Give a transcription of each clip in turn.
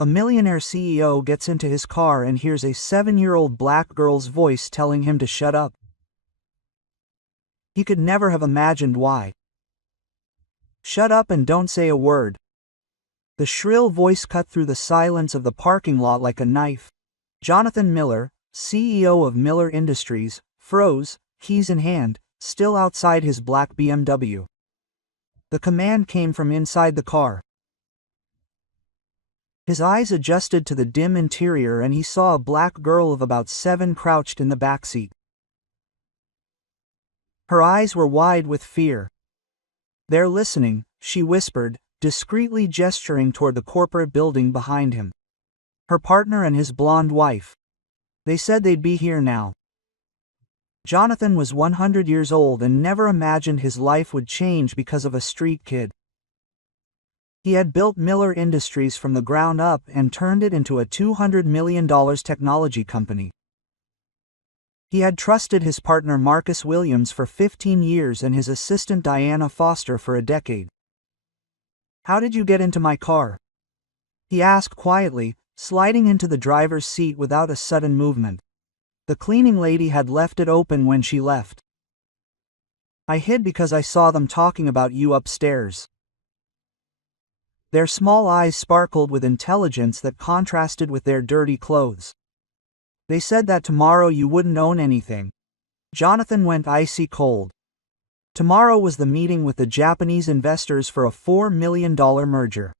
A millionaire CEO gets into his car and hears a 7-year-old black girl's voice telling him to shut up. He could never have imagined why. Shut up and don't say a word. The shrill voice cut through the silence of the parking lot like a knife. Jonathan Miller, CEO of Miller Industries, froze, keys in hand, still outside his black BMW. The command came from inside the car. His eyes adjusted to the dim interior and he saw a black girl of about 7 crouched in the backseat. Her eyes were wide with fear. "They're listening," she whispered, discreetly gesturing toward the corporate building behind him. Her partner and his blonde wife. They said they'd be here now. Jonathan was 100 years old and never imagined his life would change because of a street kid. He had built Miller Industries from the ground up and turned it into a $200 million technology company. He had trusted his partner Marcus Williams for 15 years and his assistant Diana Foster for a decade. "How did you get into my car?" he asked quietly, sliding into the driver's seat without a sudden movement. The cleaning lady had left it open when she left. "I hid because I saw them talking about you upstairs." Their small eyes sparkled with intelligence that contrasted with their dirty clothes. "They said that tomorrow you wouldn't own anything." Jonathan went icy cold. Tomorrow was the meeting with the Japanese investors for a $4 million merger.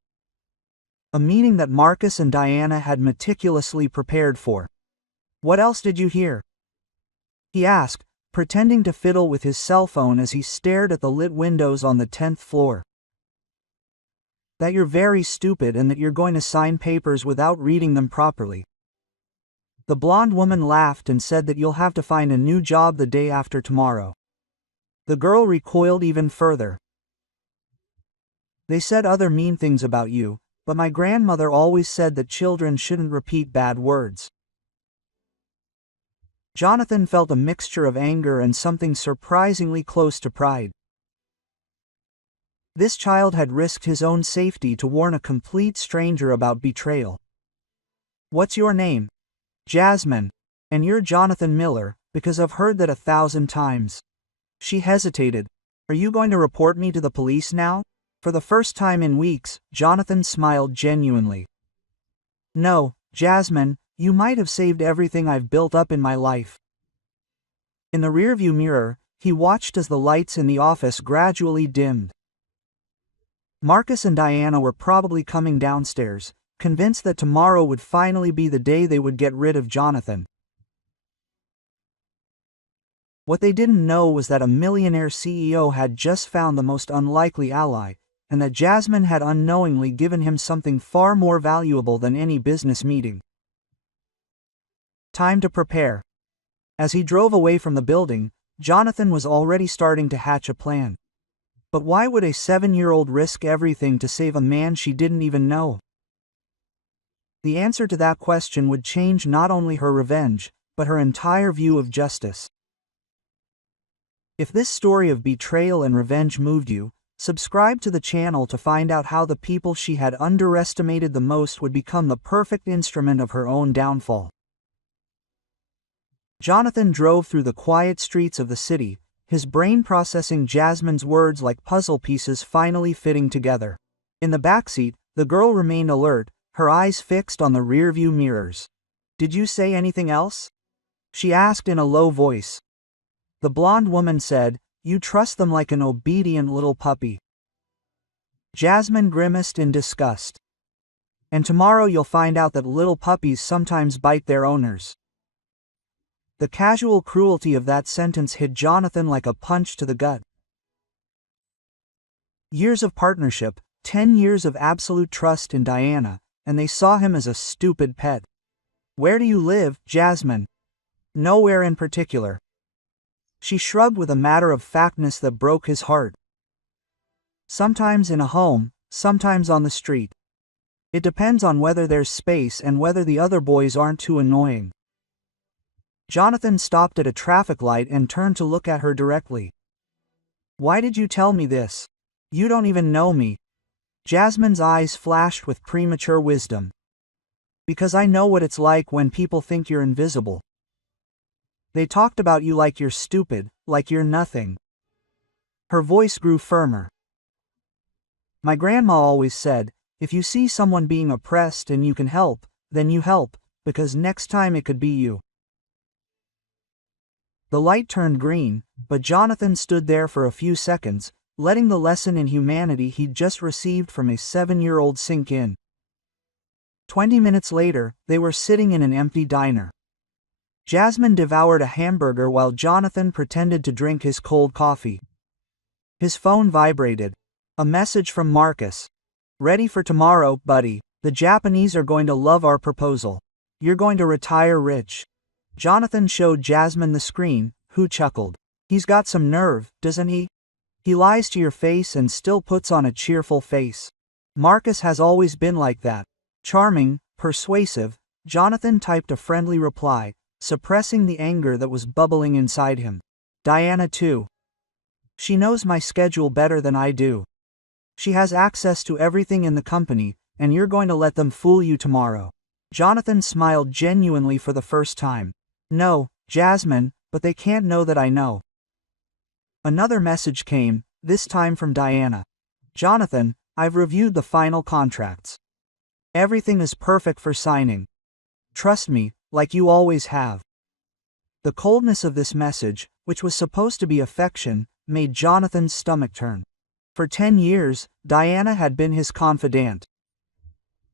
A meeting that Marcus and Diana had meticulously prepared for. "What else did you hear?" he asked, pretending to fiddle with his cell phone as he stared at the lit windows on the 10th floor. "That you're very stupid and that you're going to sign papers without reading them properly." The blonde woman laughed and said that you'll have to find a new job the day after tomorrow. The girl recoiled even further. "They said other mean things about you, but my grandmother always said that children shouldn't repeat bad words." Jonathan felt a mixture of anger and something surprisingly close to pride. This child had risked his own safety to warn a complete stranger about betrayal. "What's your name?" "Jasmine. And you're Jonathan Miller, because I've heard that 1,000 times." She hesitated. "Are you going to report me to the police now?" For the first time in weeks, Jonathan smiled genuinely. "No, Jasmine, you might have saved everything I've built up in my life." In the rearview mirror, he watched as the lights in the office gradually dimmed. Marcus and Diana were probably coming downstairs, convinced that tomorrow would finally be the day they would get rid of Jonathan. What they didn't know was that a millionaire CEO had just found the most unlikely ally, and that Jasmine had unknowingly given him something far more valuable than any business meeting. Time to prepare. As he drove away from the building, Jonathan was already starting to hatch a plan. But why would a 7-year-old risk everything to save a man she didn't even know? The answer to that question would change not only her revenge, but her entire view of justice. If this story of betrayal and revenge moved you, subscribe to the channel to find out how the people she had underestimated the most would become the perfect instrument of her own downfall. Jonathan drove through the quiet streets of the city, his brain processing Jasmine's words like puzzle pieces finally fitting together. In the backseat, the girl remained alert, her eyes fixed on the rearview mirrors. "Did you say anything else?" she asked in a low voice. The blonde woman said, "You trust them like an obedient little puppy." Jasmine grimaced in disgust. "And tomorrow you'll find out that little puppies sometimes bite their owners." The casual cruelty of that sentence hit Jonathan like a punch to the gut. Years of partnership, 10 years of absolute trust in Diana, and they saw him as a stupid pet. "Where do you live, Jasmine?" "Nowhere in particular." She shrugged with a matter-of-factness that broke his heart. "Sometimes in a home, sometimes on the street. It depends on whether there's space and whether the other boys aren't too annoying." Jonathan stopped at a traffic light and turned to look at her directly. "Why did you tell me this? You don't even know me." Jasmine's eyes flashed with premature wisdom. Because I know what it's like when people think you're invisible. They talked about you like you're stupid, like you're nothing. Her voice grew firmer. My grandma always said, if you see someone being oppressed and you can help, then you help, because next time it could be you. The light turned green, but Jonathan stood there for a few seconds, letting the lesson in humanity he'd just received from a 7-year-old sink in. 20 minutes later, they were sitting in an empty diner. Jasmine devoured a hamburger while Jonathan pretended to drink his cold coffee. His phone vibrated. A message from Marcus. Ready for tomorrow, buddy. The Japanese are going to love our proposal. You're going to retire rich. Jonathan showed Jasmine the screen, who chuckled. He's got some nerve, doesn't he? He lies to your face and still puts on a cheerful face. Marcus has always been like that. Charming, persuasive. Jonathan typed a friendly reply, suppressing the anger that was bubbling inside him. Diana too. She knows my schedule better than I do. She has access to everything in the company, and you're going to let them fool you tomorrow. Jonathan smiled genuinely for the first time. No, Jasmine, but they can't know that I know. Another message came, this time from Diana. Jonathan, I've reviewed the final contracts. Everything is perfect for signing. Trust me, like you always have. The coldness of this message, which was supposed to be affection, made Jonathan's stomach turn. For 10 years, Diana had been his confidant.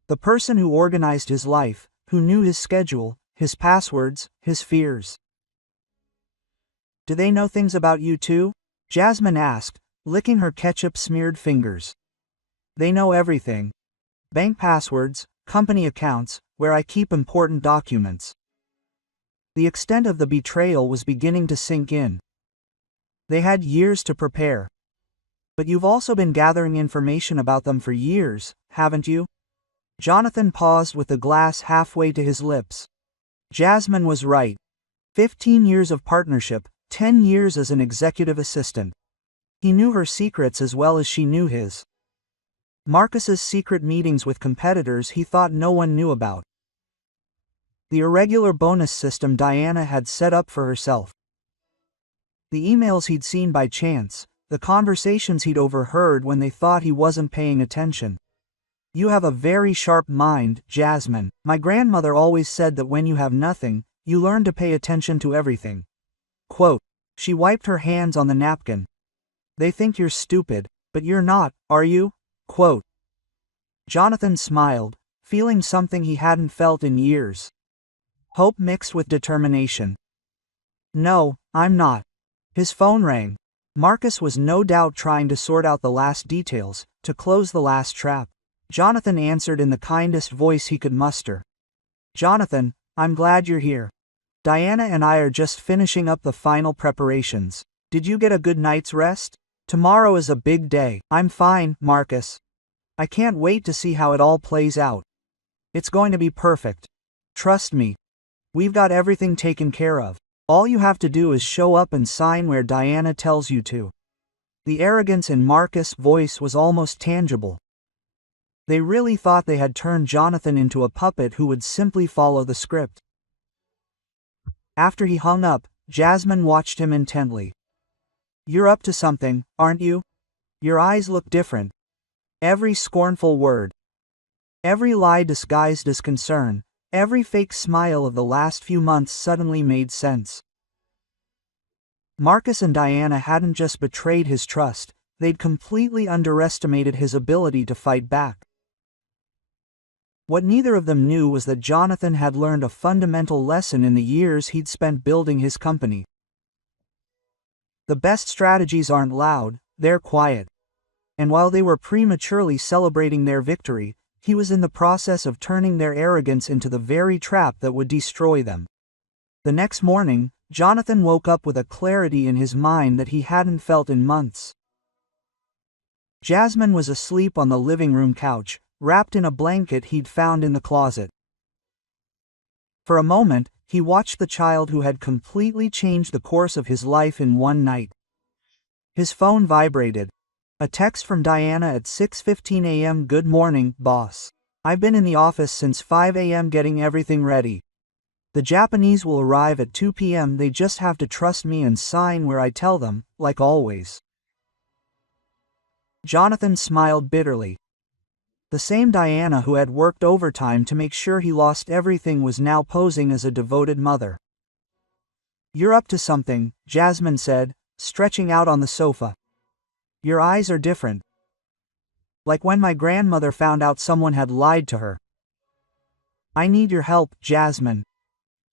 The person who organized his life, who knew his schedule, his passwords, his fears. Do they know things about you too? Jasmine asked, licking her ketchup-smeared fingers. They know everything. Bank passwords, company accounts, where I keep important documents. The extent of the betrayal was beginning to sink in. They had years to prepare. But you've also been gathering information about them for years, haven't you? Jonathan paused with the glass halfway to his lips. Jasmine was right. 15 years of partnership, 10 years as an executive assistant. He knew her secrets as well as she knew his. Marcus's secret meetings with competitors he thought no one knew about. The irregular bonus system Diana had set up for herself. The emails he'd seen by chance, the conversations he'd overheard when they thought he wasn't paying attention. You have a very sharp mind, Jasmine. My grandmother always said that when you have nothing, you learn to pay attention to everything. Quote. She wiped her hands on the napkin. They think you're stupid, but you're not, are you? Quote. Jonathan smiled, feeling something he hadn't felt in years. Hope mixed with determination. No, I'm not. His phone rang. Marcus was no doubt trying to sort out the last details, to close the last trap. Jonathan answered in the kindest voice he could muster. Jonathan, I'm glad you're here. Diana and I are just finishing up the final preparations. Did you get a good night's rest? Tomorrow is a big day. I'm fine, Marcus. I can't wait to see how it all plays out. It's going to be perfect. Trust me. We've got everything taken care of. All you have to do is show up and sign where Diana tells you to. The arrogance in Marcus' voice was almost tangible. They really thought they had turned Jonathan into a puppet who would simply follow the script. After he hung up, Jasmine watched him intently. You're up to something, aren't you? Your eyes look different. Every scornful word. Every lie disguised as concern. Every fake smile of the last few months suddenly made sense. Marcus and Diana hadn't just betrayed his trust, they'd completely underestimated his ability to fight back. What neither of them knew was that Jonathan had learned a fundamental lesson in the years he'd spent building his company. The best strategies aren't loud, they're quiet. And while they were prematurely celebrating their victory, he was in the process of turning their arrogance into the very trap that would destroy them. The next morning, Jonathan woke up with a clarity in his mind that he hadn't felt in months. Jasmine was asleep on the living room couch, wrapped in a blanket he'd found in the closet. For a moment, he watched the child who had completely changed the course of his life in one night. His phone vibrated. A text from Diana at 6:15 a.m. Good morning, boss. I've been in the office since 5 a.m. getting everything ready. The Japanese will arrive at 2 p.m. They just have to trust me and sign where I tell them, like always. Jonathan smiled bitterly. The same Diana who had worked overtime to make sure he lost everything was now posing as a devoted mother. You're up to something, Jasmine said, stretching out on the sofa. Your eyes are different. Like when my grandmother found out someone had lied to her. I need your help, Jasmine.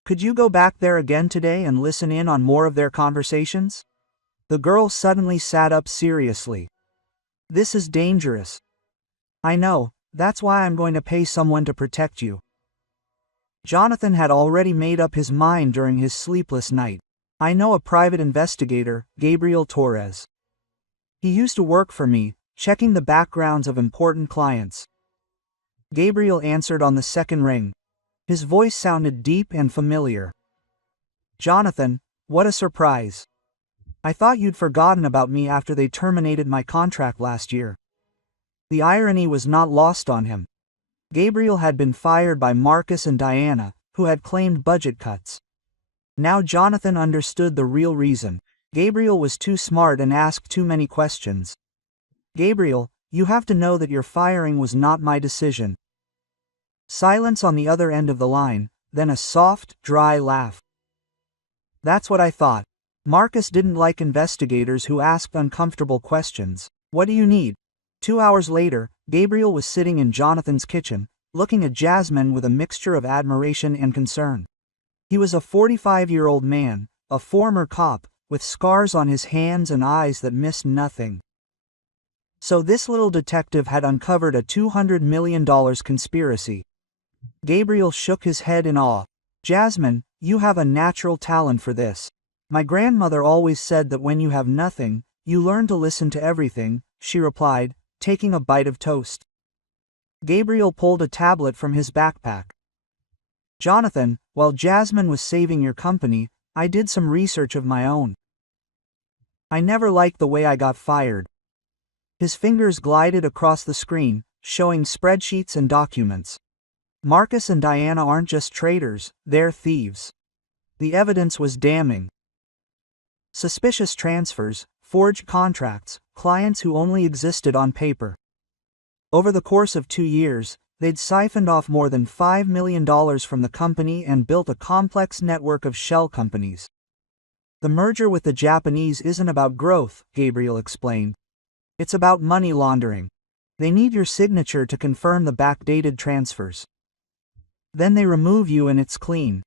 Could you go back there again today and listen in on more of their conversations? The girl suddenly sat up seriously. This is dangerous. I know, that's why I'm going to pay someone to protect you. Jonathan had already made up his mind during his sleepless night. I know a private investigator, Gabriel Torres. He used to work for me, checking the backgrounds of important clients. Gabriel answered on the second ring. His voice sounded deep and familiar. Jonathan, what a surprise. I thought you'd forgotten about me after they terminated my contract last year. The irony was not lost on him. Gabriel had been fired by Marcus and Diana, who had claimed budget cuts. Now Jonathan understood the real reason. Gabriel was too smart and asked too many questions. Gabriel, you have to know that your firing was not my decision. Silence on the other end of the line, then a soft, dry laugh. That's what I thought. Marcus didn't like investigators who asked uncomfortable questions. What do you need? 2 hours later, Gabriel was sitting in Jonathan's kitchen, looking at Jasmine with a mixture of admiration and concern. He was a 45-year-old man, a former cop, with scars on his hands and eyes that missed nothing. So this little detective had uncovered a $200 million conspiracy. Gabriel shook his head in awe. Jasmine, you have a natural talent for this. My grandmother always said that when you have nothing, you learn to listen to everything, she replied, taking a bite of toast. Gabriel pulled a tablet from his backpack. Jonathan, while Jasmine was saving your company, I did some research of my own. I never liked the way I got fired. His fingers glided across the screen, showing spreadsheets and documents. Marcus and Diana aren't just traitors, they're thieves. The evidence was damning. Suspicious transfers, forged contracts, clients who only existed on paper. Over the course of 2 years, they'd siphoned off more than $5 million from the company and built a complex network of shell companies. The merger with the Japanese isn't about growth, Gabriel explained. It's about money laundering. They need your signature to confirm the backdated transfers. Then they remove you and it's clean.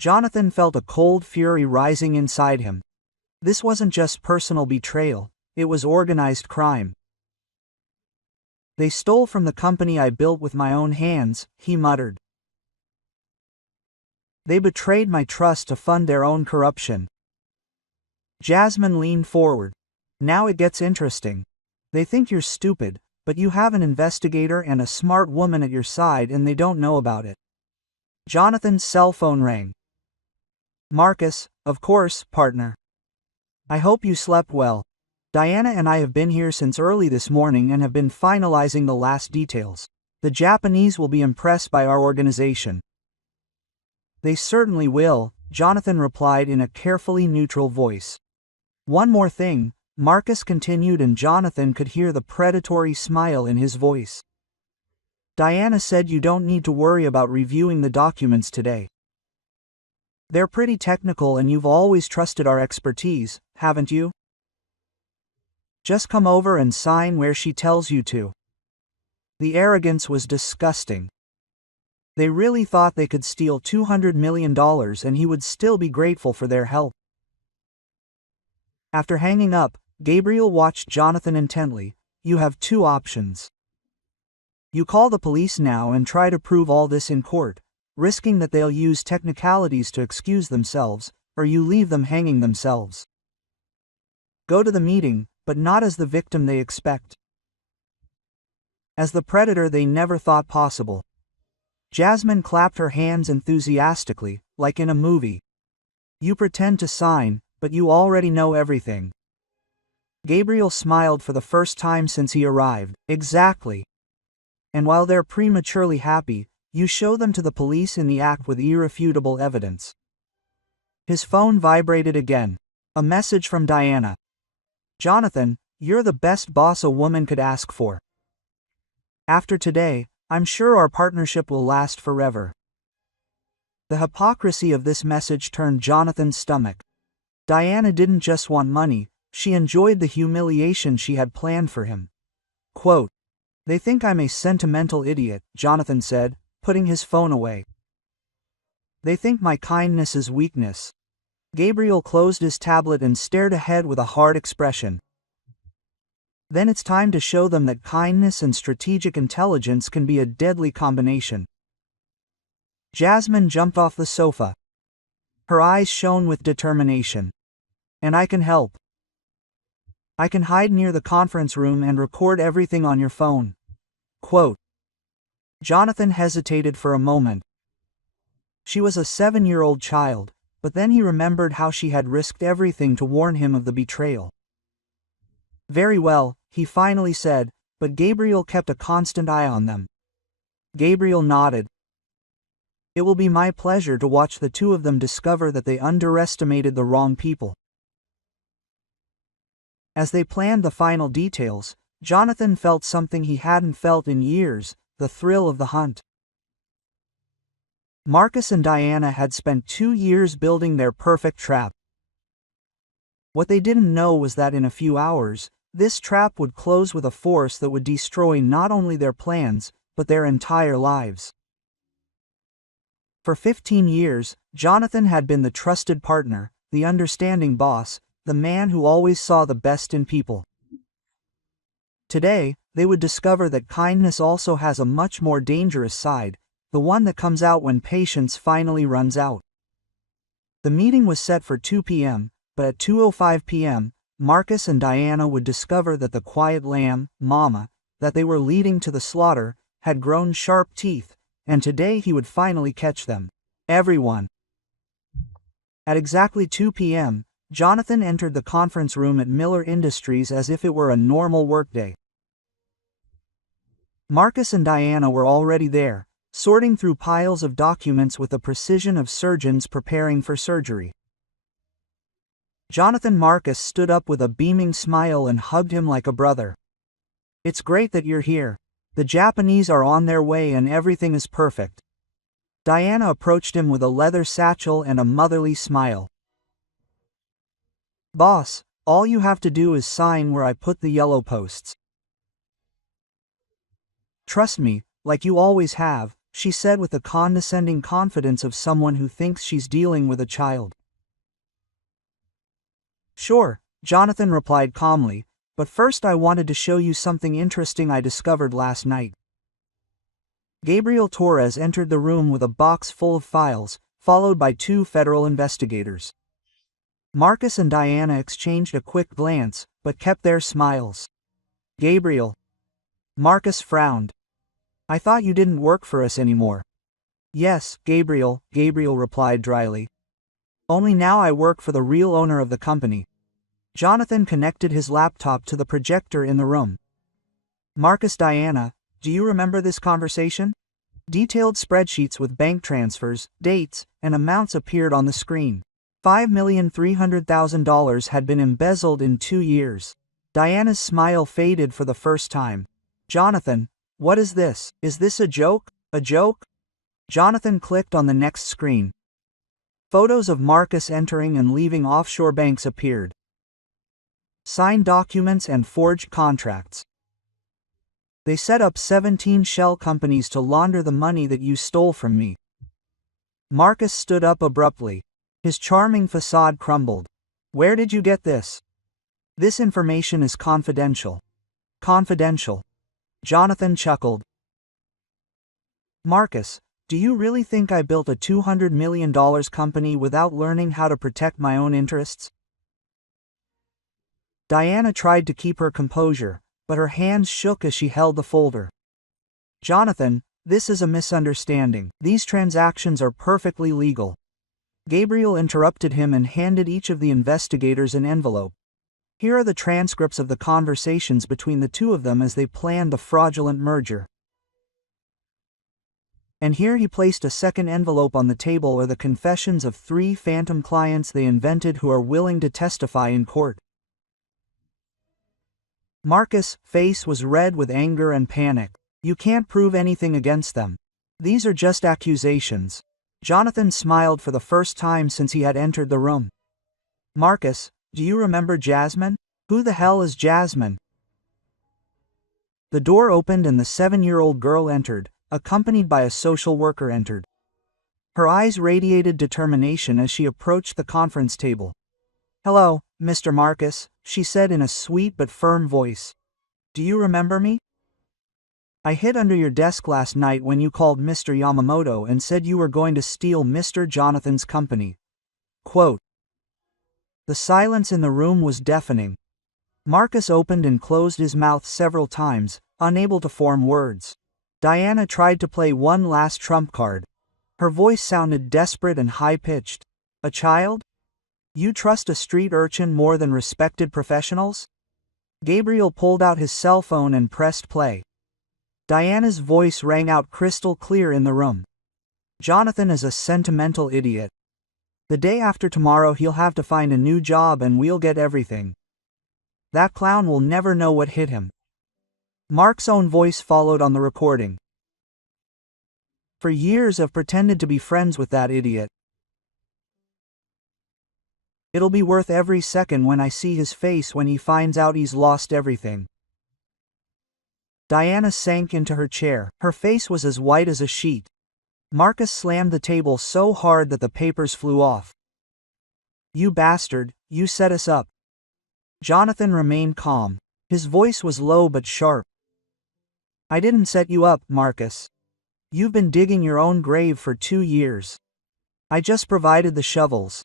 Jonathan felt a cold fury rising inside him. This wasn't just personal betrayal, it was organized crime. They stole from the company I built with my own hands, he muttered. They betrayed my trust to fund their own corruption. Jasmine leaned forward. Now it gets interesting. They think you're stupid, but you have an investigator and a smart woman at your side and they don't know about it. Jonathan's cell phone rang. Marcus, of course, partner. I hope you slept well. Diana and I have been here since early this morning and have been finalizing the last details. The Japanese will be impressed by our organization. They certainly will, Jonathan replied in a carefully neutral voice. One more thing, Marcus continued, and Jonathan could hear the predatory smile in his voice. Diana said you don't need to worry about reviewing the documents today. They're pretty technical and you've always trusted our expertise, haven't you? Just come over and sign where she tells you to. The arrogance was disgusting. They really thought they could steal $200 million and he would still be grateful for their help. After hanging up, Gabriel watched Jonathan intently. You have 2 options. You call the police now and try to prove all this in court, risking that they'll use technicalities to excuse themselves, or you leave them hanging themselves. Go to the meeting, but not as the victim they expect. As the predator they never thought possible. Jasmine clapped her hands enthusiastically, like in a movie. You pretend to sign, but you already know everything. Gabriel smiled for the first time since he arrived. Exactly. And while they're prematurely happy, you show them to the police in the act with irrefutable evidence. His phone vibrated again. A message from Diana. Jonathan, you're the best boss a woman could ask for. After today, I'm sure our partnership will last forever. The hypocrisy of this message turned Jonathan's stomach. Diana didn't just want money, she enjoyed the humiliation she had planned for him. Quote, "They think I'm a sentimental idiot," Jonathan said, putting his phone away. "They think my kindness is weakness." Gabriel closed his tablet and stared ahead with a hard expression. Then it's time to show them that kindness and strategic intelligence can be a deadly combination. Jasmine jumped off the sofa. Her eyes shone with determination. "And I can help. I can hide near the conference room and record everything on your phone." Quote. Jonathan hesitated for a moment. She was a 7-year-old child, but then he remembered how she had risked everything to warn him of the betrayal. "Very well," he finally said, but Gabriel kept a constant eye on them. Gabriel nodded. "It will be my pleasure to watch the two of them discover that they underestimated the wrong people." As they planned the final details, Jonathan felt something he hadn't felt in years, the thrill of the hunt. Marcus and Diana had spent 2 years building their perfect trap. What they didn't know was that in a few hours, this trap would close with a force that would destroy not only their plans, but their entire lives. For 15 years, Jonathan had been the trusted partner, the understanding boss, the man who always saw the best in people. Today, they would discover that kindness also has a much more dangerous side, the one that comes out when patience finally runs out. The meeting was set for 2 p.m., but at 2:05 p.m., Marcus and Diana would discover that the quiet lamb, Mama, that they were leading to the slaughter, had grown sharp teeth, and today he would finally catch them. Everyone. At exactly 2 p.m., Jonathan entered the conference room at Miller Industries as if it were a normal workday. Marcus and Diana were already there, sorting through piles of documents with the precision of surgeons preparing for surgery. Jonathan Marcus stood up with a beaming smile and hugged him like a brother. "It's great that you're here. The Japanese are on their way and everything is perfect." Diana approached him with a leather satchel and a motherly smile. "Boss, all you have to do is sign where I put the yellow posts. Trust me, like you always have," she said with the condescending confidence of someone who thinks she's dealing with a child. "Sure," Jonathan replied calmly, "but first I wanted to show you something interesting I discovered last night." Gabriel Torres entered the room with a box full of files, followed by 2 federal investigators. Marcus and Diana exchanged a quick glance, but kept their smiles. "Gabriel." Marcus frowned. "I thought you didn't work for us anymore." "Yes, Gabriel," Gabriel replied dryly. "Only now I work for the real owner of the company." Jonathan connected his laptop to the projector in the room. "Marcus, Diana, do you remember this conversation?" Detailed spreadsheets with bank transfers, dates, and amounts appeared on the screen. $5,300,000 had been embezzled in 2 years. Diana's smile faded for the first time. "Jonathan, what is this? Is this a joke? A joke?" Jonathan clicked on the next screen. Photos of Marcus entering and leaving offshore banks appeared. Signed documents and forged contracts. "They set up 17 shell companies to launder the money that you stole from me." Marcus stood up abruptly. His charming facade crumbled. "Where did you get this?" "This information is confidential." "Confidential." Jonathan chuckled. "Marcus, do you really think I built a $200 million company without learning how to protect my own interests?" Diana tried to keep her composure, but her hands shook as she held the folder. "Jonathan, this is a misunderstanding. These transactions are perfectly legal." Gabriel interrupted him and handed each of the investigators an envelope. "Here are the transcripts of the conversations between the two of them as they planned the fraudulent merger." And here he placed a second envelope on the table are the confessions of 3 phantom clients they invented who are willing to testify in court. Marcus' face was red with anger and panic. You can't prove anything against them. These are just accusations. Jonathan smiled for the first time since he had entered the room. Marcus, do you remember Jasmine? Who the hell is Jasmine? The door opened and the 7-year-old girl entered, accompanied by a social worker entered. Her eyes radiated determination as she approached the conference table. Hello, Mr. Marcus, she said in a sweet but firm voice. Do you remember me? I hid under your desk last night when you called Mr. Yamamoto and said you were going to steal Mr. Jonathan's company. Quote. The silence in the room was deafening. Marcus opened and closed his mouth several times, unable to form words. Diana tried to play one last trump card. Her voice sounded desperate and high-pitched. A child? You trust a street urchin more than respected professionals? Gabriel pulled out his cell phone and pressed play. Diana's voice rang out crystal clear in the room. Jonathan is a sentimental idiot. The day after tomorrow he'll have to find a new job and we'll get everything. That clown will never know what hit him. Mark's own voice followed on the recording. For years I've pretended to be friends with that idiot. It'll be worth every second when I see his face when he finds out he's lost everything. Diana sank into her chair. Her face was as white as a sheet. Marcus slammed the table so hard that the papers flew off. You bastard, you set us up. Jonathan remained calm. His voice was low but sharp. I didn't set you up, Marcus. You've been digging your own grave for 2 years. I just provided the shovels.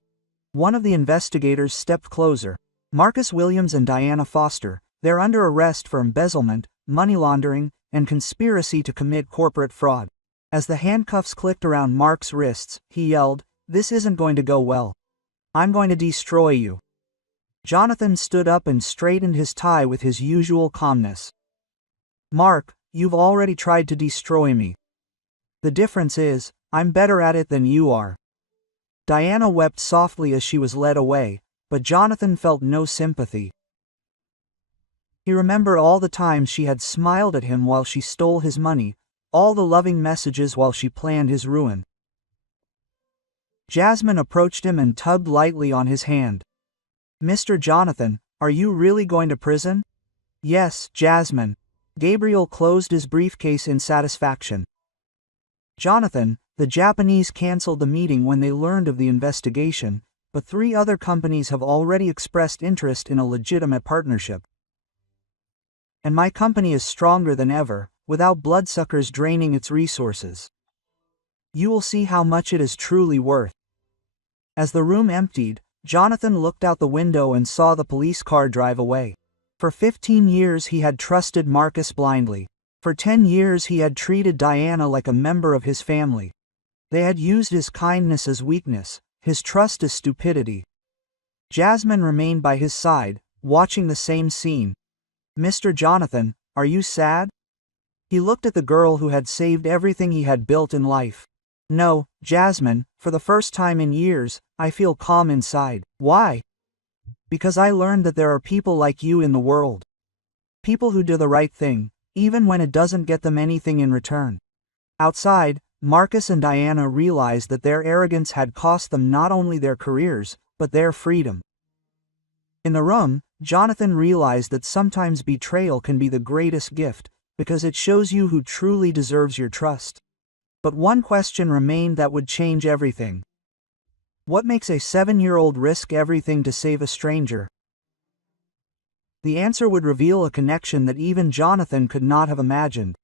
One of the investigators stepped closer. Marcus Williams and Diana Foster. They're under arrest for embezzlement, money laundering, and conspiracy to commit corporate fraud. As the handcuffs clicked around Mark's wrists, he yelled, This isn't going to go well. I'm going to destroy you. Jonathan stood up and straightened his tie with his usual calmness. Mark, you've already tried to destroy me. The difference is, I'm better at it than you are. Diana wept softly as she was led away, but Jonathan felt no sympathy. He remembered all the times she had smiled at him while she stole his money, all the loving messages while she planned his ruin. Jasmine approached him and tugged lightly on his hand. Mr. Jonathan, are you really going to prison? Yes, Jasmine. Gabriel closed his briefcase in satisfaction. Jonathan, the Japanese canceled the meeting when they learned of the investigation, but 3 other companies have already expressed interest in a legitimate partnership. And my company is stronger than ever, without bloodsuckers draining its resources. You will see how much it is truly worth. As the room emptied, Jonathan looked out the window and saw the police car drive away. For 15 years he had trusted Marcus blindly. For 10 years he had treated Diana like a member of his family. They had used his kindness as weakness, his trust as stupidity. Jasmine remained by his side, watching the same scene. Mr. Jonathan, are you sad? He looked at the girl who had saved everything he had built in life. No, Jasmine, for the first time in years, I feel calm inside. Why? Because I learned that there are people like you in the world. People who do the right thing, even when it doesn't get them anything in return. Outside, Marcus and Diana realized that their arrogance had cost them not only their careers, but their freedom. In the room, Jonathan realized that sometimes betrayal can be the greatest gift, because it shows you who truly deserves your trust. But one question remained that would change everything. What makes a 7-year-old risk everything to save a stranger? The answer would reveal a connection that even Jonathan could not have imagined.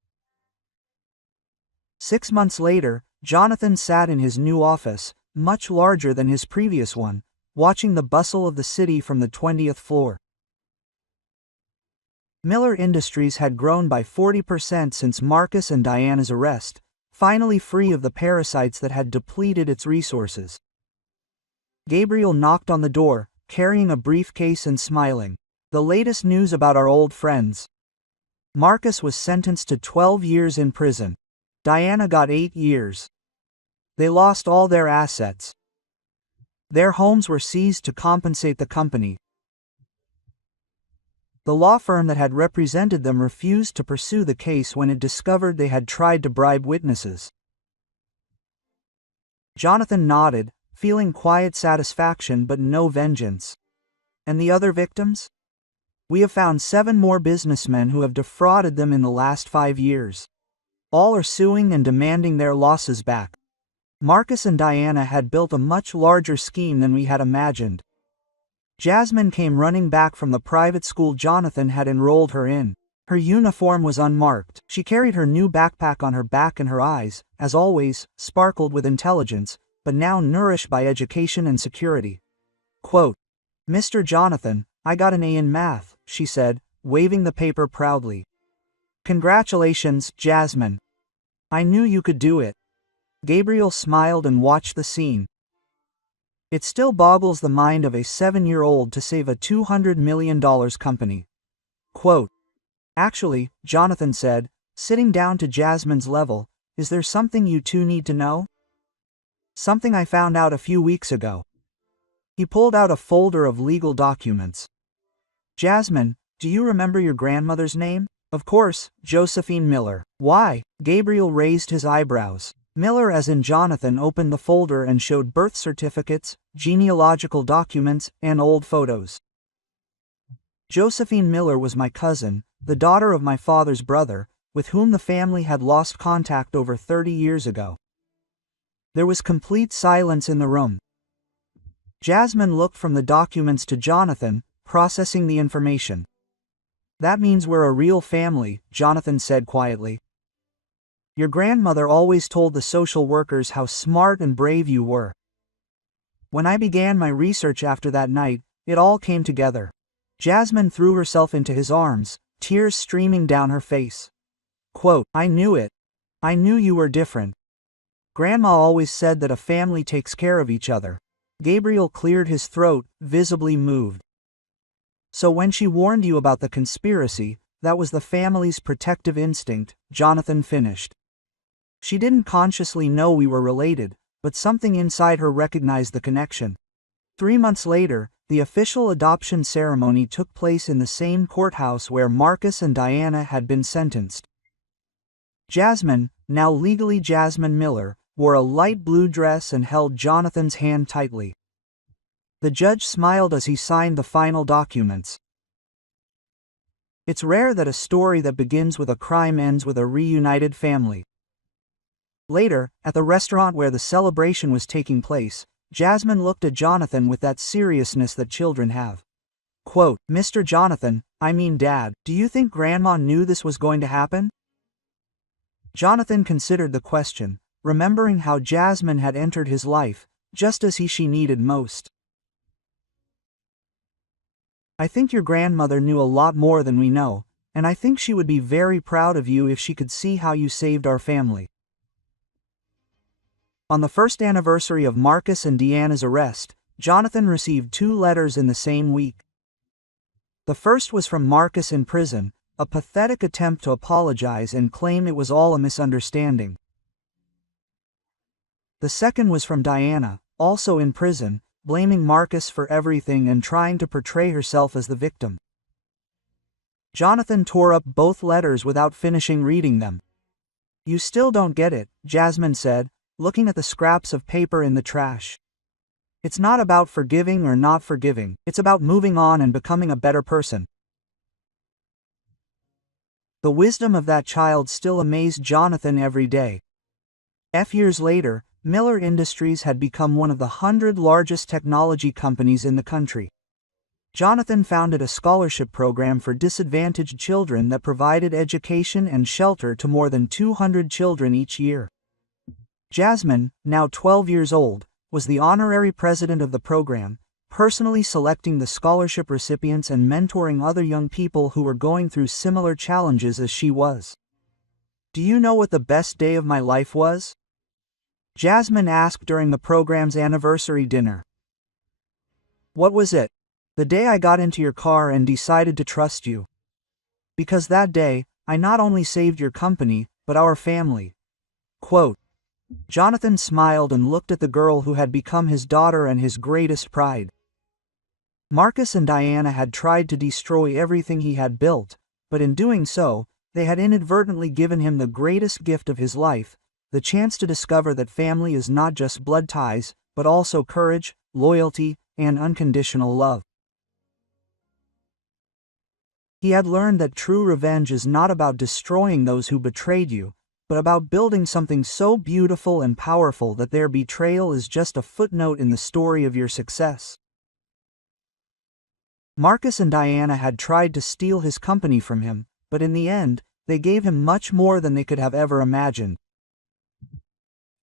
6 months later, Jonathan sat in his new office, much larger than his previous one, watching the bustle of the city from the 20th floor. Miller Industries had grown by 40% since Marcus and Diana's arrest, finally free of the parasites that had depleted its resources. Gabriel knocked on the door, carrying a briefcase and smiling. The latest news about our old friends. Marcus was sentenced to 12 years in prison. Diana got 8 years. They lost all their assets. Their homes were seized to compensate the company. The law firm that had represented them refused to pursue the case when it discovered they had tried to bribe witnesses. Jonathan nodded, feeling quiet satisfaction but no vengeance. And the other victims? We have found 7 more businessmen who have defrauded them in the last 5 years. All are suing and demanding their losses back. Marcus and Diana had built a much larger scheme than we had imagined. Jasmine came running back from the private school Jonathan had enrolled her in. Her uniform was unmarked. She carried her new backpack on her back, and her eyes, as always, sparkled with intelligence, but now nourished by education and security. Quote, "Mr. Jonathan, I got an A in math," she said, waving the paper proudly. "Congratulations, Jasmine. I knew you could do it." Gabriel smiled and watched the scene. It still boggles the mind of a 7-year-old to save a $200 million company. Quote, "Actually," Jonathan said, sitting down to Jasmine's level, "is there something you two need to know? Something I found out a few weeks ago." He pulled out a folder of legal documents. "Jasmine, do you remember your grandmother's name?" "Of course, Josephine Miller." "Why?" Gabriel raised his eyebrows. Miller, as in Jonathan, opened the folder and showed birth certificates, genealogical documents, and old photos. "Josephine Miller was my cousin, the daughter of my father's brother, with whom the family had lost contact over 30 years ago." There was complete silence in the room. Jasmine looked from the documents to Jonathan, processing the information. "That means we're a real family," Jonathan said quietly. "Your grandmother always told the social workers how smart and brave you were. When I began my research after that night, it all came together." Jasmine threw herself into his arms, tears streaming down her face. Quote, "I knew it. I knew you were different. Grandma always said that a family takes care of each other." Gabriel cleared his throat, visibly moved. "So when she warned you about the conspiracy, that was the family's protective instinct," Jonathan finished. "She didn't consciously know we were related, but something inside her recognized the connection." 3 months later, the official adoption ceremony took place in the same courthouse where Marcus and Diana had been sentenced. Jasmine, now legally Jasmine Miller, wore a light blue dress and held Jonathan's hand tightly. The judge smiled as he signed the final documents. It's rare that a story that begins with a crime ends with a reunited family. Later, at the restaurant where the celebration was taking place, Jasmine looked at Jonathan with that seriousness that children have. Quote, "Mr. Jonathan, I mean Dad, do you think Grandma knew this was going to happen?" Jonathan considered the question, remembering how Jasmine had entered his life, just as she needed most. "I think your grandmother knew a lot more than we know, and I think she would be very proud of you if she could see how you saved our family." On the first anniversary of Marcus and Deanna's arrest, Jonathan received 2 letters in the same week. The first was from Marcus in prison, a pathetic attempt to apologize and claim it was all a misunderstanding. The second was from Diana, also in prison, blaming Marcus for everything and trying to portray herself as the victim. Jonathan tore up both letters without finishing reading them. "You still don't get it," Jasmine said, looking at the scraps of paper in the trash. "It's not about forgiving or not forgiving, it's about moving on and becoming a better person." The wisdom of that child still amazed Jonathan every day. Years later, Miller Industries had become one of the 100 largest technology companies in the country. Jonathan founded a scholarship program for disadvantaged children that provided education and shelter to more than 200 children each year. Jasmine, now 12 years old, was the honorary president of the program, personally selecting the scholarship recipients and mentoring other young people who were going through similar challenges as she was. "Do you know what the best day of my life was?" Jasmine asked during the program's anniversary dinner. "What was it?" "The day I got into your car and decided to trust you. Because that day, I not only saved your company, but our family." Quote, Jonathan smiled and looked at the girl who had become his daughter and his greatest pride. Marcus and Diana had tried to destroy everything he had built, but in doing so, they had inadvertently given him the greatest gift of his life, the chance to discover that family is not just blood ties, but also courage, loyalty, and unconditional love. He had learned that true revenge is not about destroying those who betrayed you, but about building something so beautiful and powerful that their betrayal is just a footnote in the story of your success. Marcus and Diana had tried to steal his company from him, but in the end, they gave him much more than they could have ever imagined.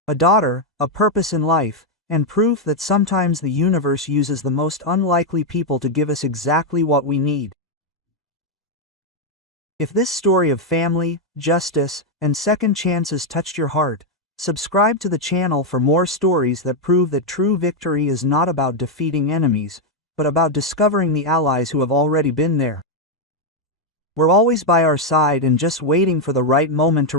A daughter, a purpose in life, and proof that sometimes the universe uses the most unlikely people to give us exactly what we need. If this story of family, justice, and second chances touched your heart, subscribe to the channel for more stories that prove that true victory is not about defeating enemies, but about discovering the allies who have already been there. We're always by our side and just waiting for the right moment to